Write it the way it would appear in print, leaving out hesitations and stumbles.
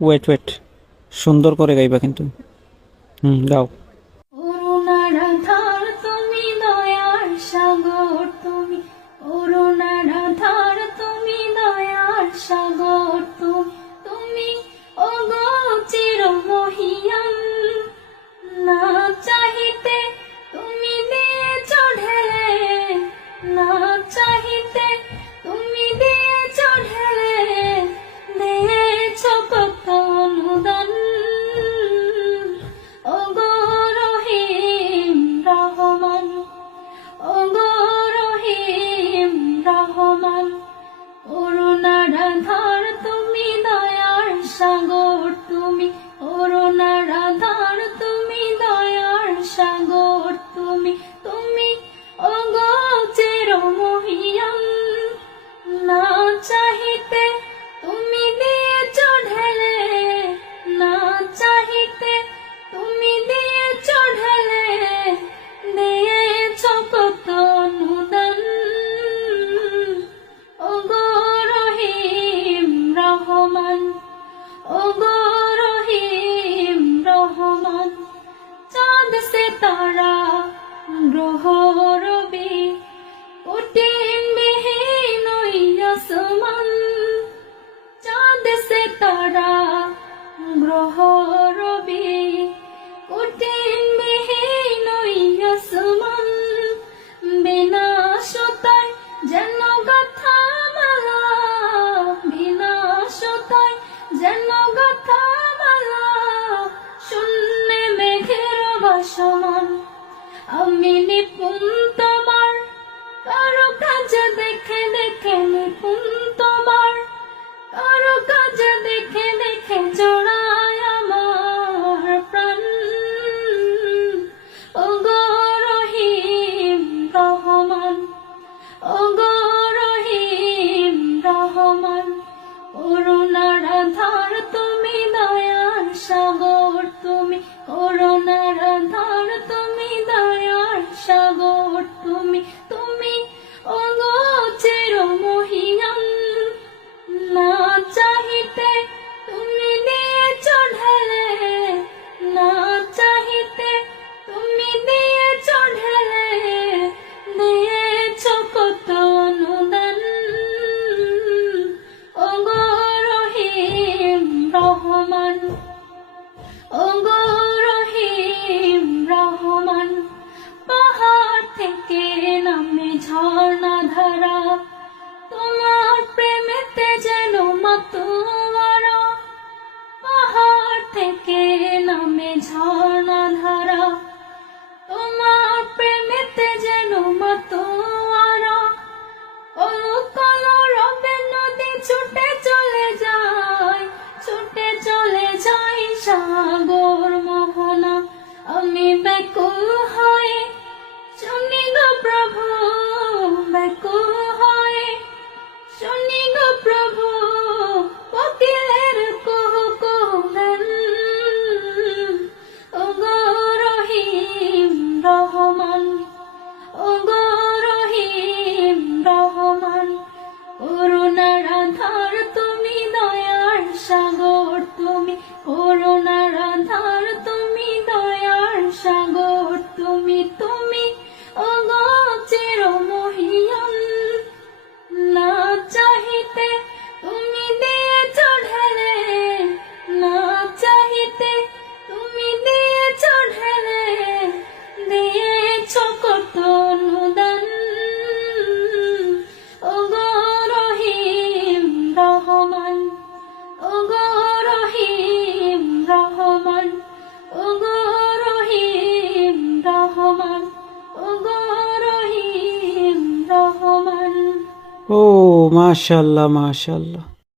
Wait wait, সুন্দর করে গাইবা কিন্তু। গাও। করুণার আধার তুমি, দয়ার সাগর তুমি, করুণার আধার তুমি, দয়ার সাগর তুমি, তুমি ওগো চির মহিয়ান, না চাহিতে তুমি দিয়েছ ঢেলে, না চাহিতে তুমি দিয়েছ ঢেলে, দিয়েছ কত অনুদান। ওগো রহিম রহমান, ওগো রহিম রহমান, করুণার আধার তুমি, দয়ার সাগর তুমি, করুণার আধার তুমি, দয়ার সাগর তুমি, তুমি ওগো চির মহিয়ান, না চাহিতে তুমি দিয়েছ ঢেলে, না চাহিতে তুমি দিয়েছ ঢেলে, দিয়েছ কত অনুদান। ওগো রহিম রহমান, ওগো রহিম রহমান, চাঁদ সিতারা গ্রহ রবি কঠিন বিহীন ওই আসমান, চাঁদ সিতারা গ্রহ রবি কঠিন বিহীন ওই আসমান, বিনাশতায় যেন গাথা মালা, বিনাশতায় যেন গাথা মালা, শূন্যে মেঘের ভাসমান। আমি নিপুণ তোমার কারো কাজে দেখে দেখে, নিপুণ তোমার কারো কাজে দেখে দেখে, জোড়ায় আমার প্রাণ। ওগো রহিম রহমান, ওগো রহিম রহমান, করুণার আধার তুমি, দয়ার সাগর তুমি, করুণার আধার তুমি, দয়ার সাগর তুমি, তুমি ওগো চির মহিয়ান, না চাহিতে তুমি দিয়েছ ঢেলে, না চাহিতে তুমি দিয়েছ ঢেলে, দিয়েছ কত অনুদান। ওগো রহিম রহমান, ওগো রহিম রহমান, পাহাড় থেকে নামে ঝর্ণা ধারা, তোমার প্রেমেতে যেন মাতোয়ারা, পাহাড় থেকে নামে ঝর্ণা ধারা, তোমার প্রেমেতে যেন মাতোয়ারা, কলো কলো রবে নদী ছুটে চলে যায়, ছুটে চলে যায় সাগর মোহনা। আমি ব্যাকুল হয়ে শুনি গো প্রভু, ব্যাকুল হয়ে শুনি গো প্রভু, কোকিলের কুহু কুহু গান। ওগো রহিম রহমান, ওগো রহিম রহমান, করুণার আধার তুমি, দয়ার সাগর তুমি, করুণার আধার তুমি, দয়ার সাগর তুমি, তুমি ওগো চির মহিয়ান, না চাহিতে তুমি দিয়েছ ঢেলে, না চাহিতে তুমি দিয়েছ ঢেলে, দিয়েছ কত অনুদান। ওগো রহিম রহমান, ওগো রহিম রহমান, ওগো রহিম রহমান, ওগো রহিম রহমান। ও মাশাআল্লাহ মাশাআল্লাহ।